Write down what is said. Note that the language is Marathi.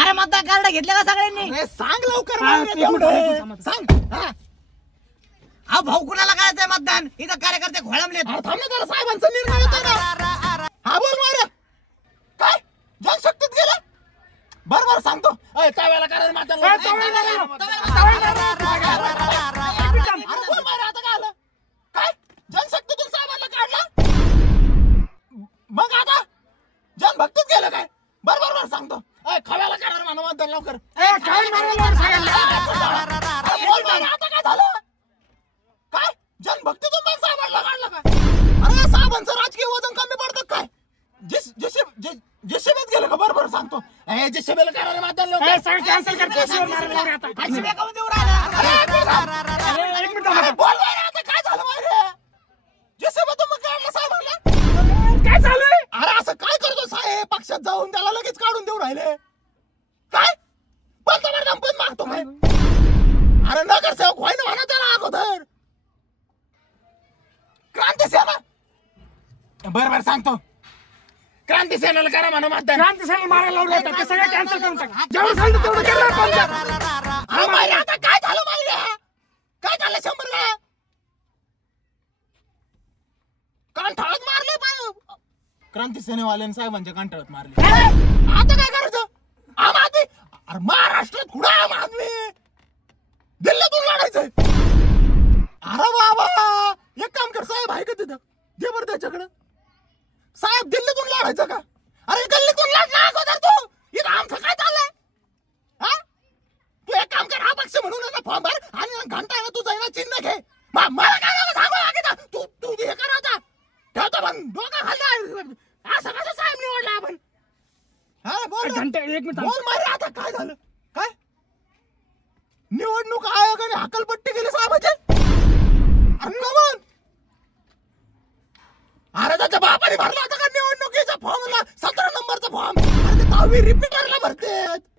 अरे मतदान कार्ड घेतले का सगळ्यांनी? सांग लवकर सांग. हा भाऊ कुणाला करायचंय मतदान? इथं कार्यकर्ते घोळमले. थांब ना जरा, साहेबांचा निर्णय होता ना. हा बोल मारे. काय जनशक्तीत गेला? बरोबर सांगतो. तव्याला कारण मतदान काय जनशक्तीतून साहेबांना काढला? मग आता जनभक्तीत गेलं काय? बरोबर सांगतो. खव्याला कारण म्हणून मतदान लवकर. आता काय झालं? काय जनभक्तीतून पण साहेबांना काढलं का? अरे साहेबांचं राजकीय वजन कमी पडतं काय? जेसीबीत गेलं का? बरोबर सांगतो. जेसीबीला कारण मतदान लवकर. कॅन्सल कर. जेसीबी काऊन देऊ राहिला? बोल आता काय झालं माहिती? जेसीबी तुम्ही काढलं साहेबांना? काय चालू आहे? अरे असं काय करतो साहेब? पक्षात जाऊन त्याला लगेच काढून देऊ राहिले काय? पंतप्रधान पण मागतो काय? अरे नगरसेवक व्हाय ना म्हणा त्याला अगोदर. क्रांती सेना बरोबर सांगतो. क्रांती सेनेला करा म्हणा मतदान. क्रांती सेनेला मारायला लावलं होतं, ते सगळं कॅन्सल करून टाक. जेवढं सांगतो तेवढं करणार पण. अरे माहिती आता काय झालं माहिती? काय झालं 100 वेळा? कांठाळात मारले पण क्रांती सेनेवाल्याने साहेबांच्या कांठाळात मारले. आता काय करायचं? आम आदमी. अरे महाराष्ट्रात कुठं आम आदमी? दिल्लीतून लढायचंय. अरे बाबा एक काम कर, साहेब आहे का तिथं? दे बरं त्याच्याकडं. साहेब दिल्लीतून लढायचं का? अरे दिल्लीतून लढला अगोदर तू. इथं आमचं काय चाललंय? हा तू एक काम कर, हा पक्ष म्हणून फॉर्म भर आणि घंटा ना तुझं ना चिन्ह घे. मला काय नको सांगू. तू हे कर आता. ठेवतो पण डोका खाल्ला. असं कसं साहेब निवडला आपण? हा बोल घंटा 1 मिनिट बोल मारे. आता काय झालं? काय निवडणूक आयोगाने हकलपट्टी केली साहेबाचे? अंगमन. अरे त्याच्या बापाने भरला होता का निवडणुकीचा फॉर्मला 17 नंबरचा फॉर्म? अरे ते 10वी रिपीटरला भरतेत.